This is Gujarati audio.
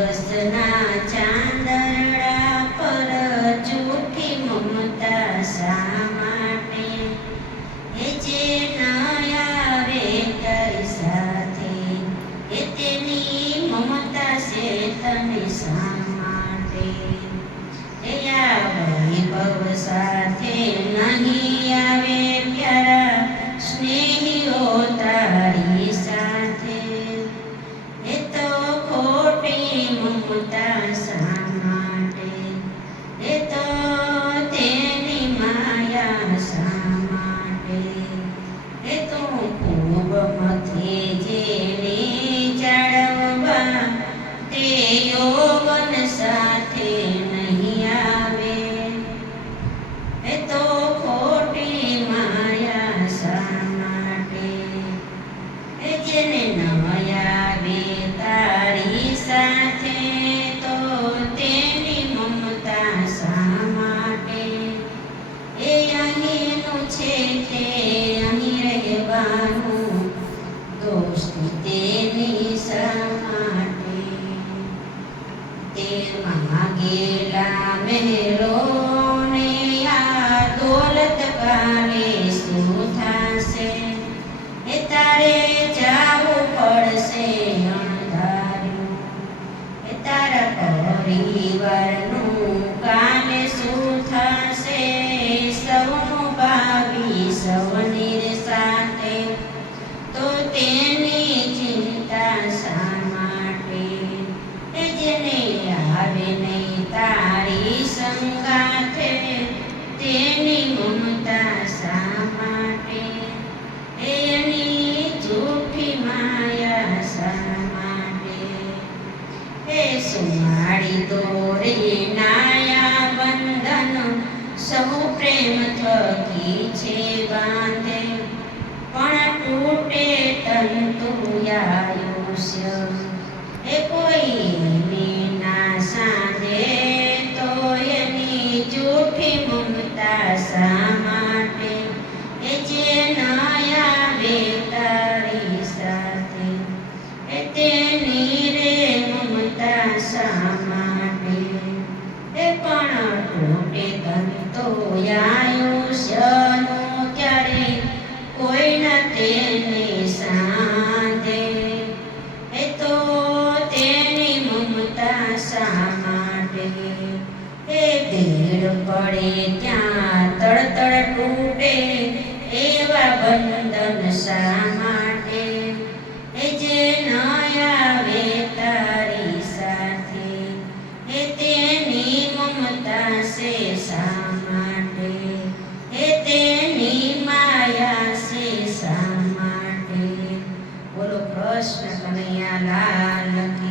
દિવસના ચાંદરડા પર જૂઠી મમતા શા માટે? એ જે ન આવે તારી સાથે એ તેની મમતા છે તને શા માટે? એ આ વૈભવ સાથે નહીં આવે પ્યારા સ્નેહીઓ તારી સાથે, એ તો ખોટી મમતા શા માટે? એ તો તેની માયા શા માટે? એ તો ખૂબ મથે જેને જાળવવા તે યૌવન સાથે નહીં આવે, એ તો ખોટી માયા શા માટે? એ જેને ન આવે તારી સાથે તો તેની મમતા શા માટે? એ અહીંનું છે તે અહીં રહેવાનું, દોસ્તી તેની શા માટે? તે માંગેલા મહેલોને આ દોલત કાલે શું થાશે? એ તારે જાવું પડશે અણધાર્યું, એ તારા પરિવારનું કાલે શું થશે? સૌનું ભાવિ સૌની સાથે તો તેની ચિંતા શા માટે? એ જેને આવે નહીં તારી સંગાથે તેની મમતા શા માટે? એની જૂઠી માયા શા માટે? એ સુમાડી દોરી નાયા બંધન સૌ પ્રેમ થકી છે બાંધે, પણ તૂટે તંતુ આયુષ્ય એ કોઈ ના સાંધે, તો એની જૂઠી મમતા શા માટે? એ જે ન આવે તારી સાથે એ તેની રે મમતા શા માટે? એ પણ તૂટે તંતુ આયુષ્યનો ક્યારે કોઈ ન તેને સાંધે, એ તો તેની મમતા શા માટે? એ ભીડ પડે ત્યાં તડતડ તૂટે એવા બંધન શા માટે? એ જે ન આવે તારી સાથે એ તેની મમતા છે શા માટે? એ તેની માયા છે શા માટે? બોલો કૃષ્ણ કનૈયા લાલ કી